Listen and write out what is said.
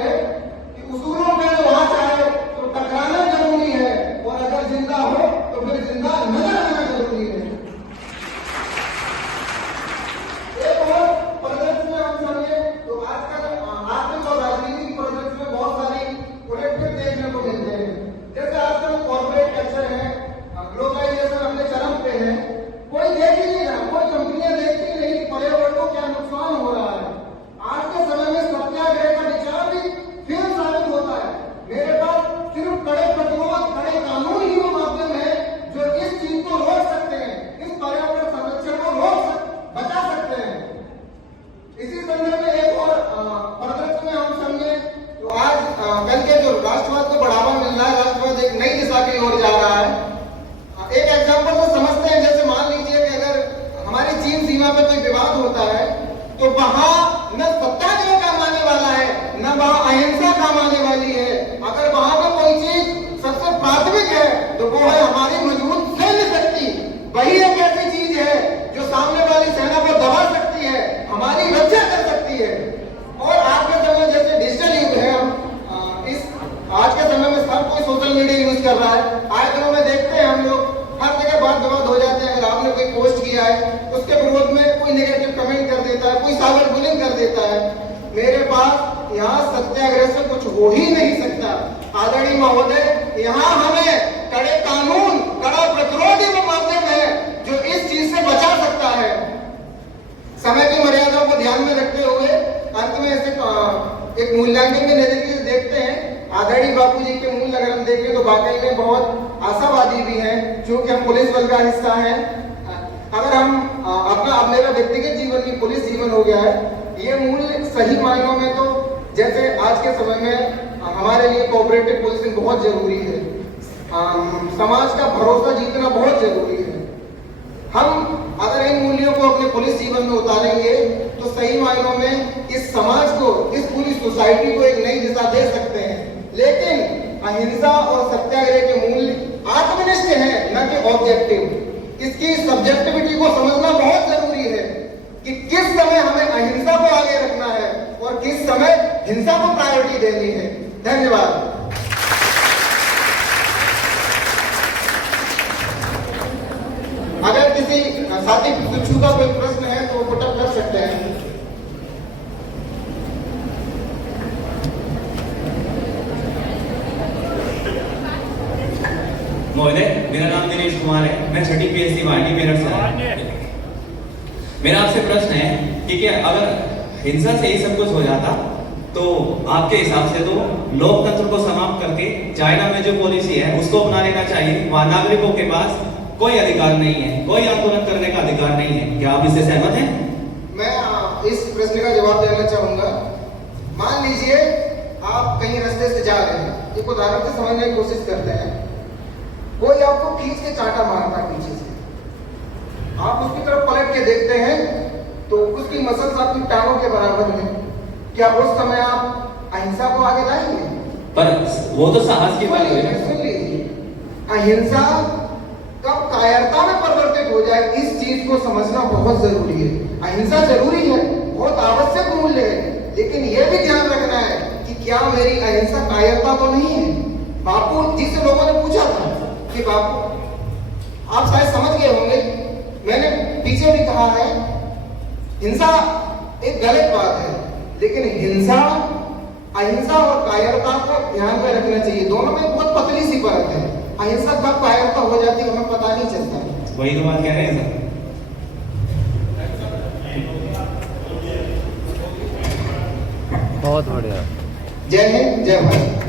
है कि उसूलों पे वहां चाहे तो टकराना जरूरी है, और अगर जिंदा हो तो फिर जिंदा नजर आना जरूरी है। एक और परिदृश्य में हम समझे तो आजकल आर्थिक और राजनीतिक परिदृश्य में बहुत सारी उलटफेर देखने को मिलते हैं। जैसे आजकल कॉर्पोरेट कल्चर है, ग्लोबलाइजेशन अपने चरम पे है, कोई देख ही नहीं रहा, कोई कंपनियां देखती ही नहीं पर्यावरण को क्या नुकसान हो रहा है। आज के समय में सत्याग्रह का विचार भी फेल साबित होता है। मेरे पास सिर्फ कड़े प्रतिरोध, कड़े कानून ही वो माध्यम है जो इस चीज को रोक सकते हैं, इस पर्यावरण संरक्षण को बचा सकते हैं। इसी संदर्भ में एक और परिदृश्य में हम समझे तो आज कल के जो राष्ट्रवाद को बढ़ावा मिल रहा है, राष्ट्रवाद एक नई दिशा की ओर जा रहा है। एक एग्जाम्पल तो समझते हैं, जैसे मान लीजिए कि अगर हमारी चीन सीमा पर कोई विवाद होता है तो वहां न सत्याग्रह काम आने वाला है, न वहां अहिंसा काम आने वाली है। अगर वहां पर कोई चीज सबसे प्राथमिक है तो वो है हमारी मजबूत सैन्य शक्ति। वही एक ऐसी चीज है जो सामने वाली सेना को दबा सकती है, हमारी रक्षा कर सकती है। और आज के समय जैसे डिजिटल युग है, इस आज के समय में सब कोई सोशल मीडिया यूज कर रहा है। आए दिनों में देखते हैं हम लोग हर जगह बात विवाद हो जाते हैं। अगर आपने कोई पोस्ट किया है उसके विरोध में कोई नेगेटिव कमेंट कर देता है, कोई साइबर बुलिंग कर देता है। मेरे पास यहाँ सत्याग्रह से कुछ हो ही नहीं सकता। आदरणीय महोदय, यहाँ हमें कड़े कानून, कड़ा प्रतिरोध ही वो माध्यम है जो इस चीज से बचा सकता है। समय की मर्यादा को ध्यान में रखते हुए अंत में ऐसे एक मूल्यांकन के नजरिए से देखते हैं। आदरणीय बापू जी के मूल अगर हम देखें तो वाकई में बहुत आशावादी भी हैं, क्योंकि हम पुलिस बल का हिस्सा हैं। अगर हम अपना मेरा व्यक्तिगत जीवन की पुलिस जीवन हो गया है, ये मूल्य सही मायनों में तो जैसे आज के समय में हमारे लिए कोऑपरेटिव पुलिसिंग बहुत जरूरी है, समाज का भरोसा जीतना बहुत जरूरी है। हम अगर इन मूल्यों को अपने पुलिस जीवन में उतारेंगे तो सही मायनों में इस समाज को, इस पूरी सोसाइटी को एक नई दिशा दे सकते हैं। लेकिन अहिंसा और सत्याग्रह के मूल्य आत्मनिष्ठ हैं, न कि ऑब्जेक्टिव। इसकी सब्जेक्टिविटी को समझना बहुत जरूरी है कि किस समय हमें अहिंसा को आगे रखना है और किस समय हिंसा को प्रायोरिटी देनी है। धन्यवाद। अगर किसी साथी शिक्षु का कोई प्रश्न है तो पुटअप कर सकते हैं। महोदय, मेरा नाम दिनेश कुमार है, मैं छठी पीएससी वाहिनी मेरठ से आया। मेरा आपसे प्रश्न है कि क्या अगर हिंसा से ही सब कुछ हो जाता तो आपके हिसाब से तो लोकतंत्र को समाप्त करके चाइना में जो पॉलिसी है उसको अपना लेना चाहिए। वहां नागरिकों के पास कोई अधिकार नहीं है, कोई आंदोलन करने का अधिकार नहीं है। क्या आप इससे सहमत हैं? मैं इस प्रश्न का जवाब देना चाहूंगा। मान लीजिए आप कहीं रास्ते से जा रहे हैं, एक उदाहरण से समझने की कोशिश करते हैं। कोई आपको खींच के चांटा मारता है पीछे से, आप उसकी तरफ पलट के देखते हैं तो उसकी मसल्स आपकी टांगों के बराबर है। क्या उस समय आप अहिंसा को आगे लाएंगे? पर वो तो साहस की बात है। सुन लीजिए, अहिंसा कब कायरता में परिवर्तित हो जाए, इस चीज को समझना बहुत जरूरी है। अहिंसा जरूरी है, बहुत आवश्यक मूल्य है, लेकिन यह भी ध्यान रखना है कि क्या मेरी अहिंसा कायरता तो नहीं है। बापू जी से लोगों ने पूछा था कि बापू, आप शायद समझ गए होंगे, मैंने पीछे भी कहा है हिंसा एक गलत बात है, लेकिन हिंसा, अहिंसा और कायरता को ध्यान में रखना चाहिए। दोनों में बहुत पतली सी फर्क है। अहिंसा कब कायरता हो जाती है हमें पता नहीं चलता। वही तो बात कह रहे हैं सर। बहुत बढ़िया। जय हिंद, जय भारत।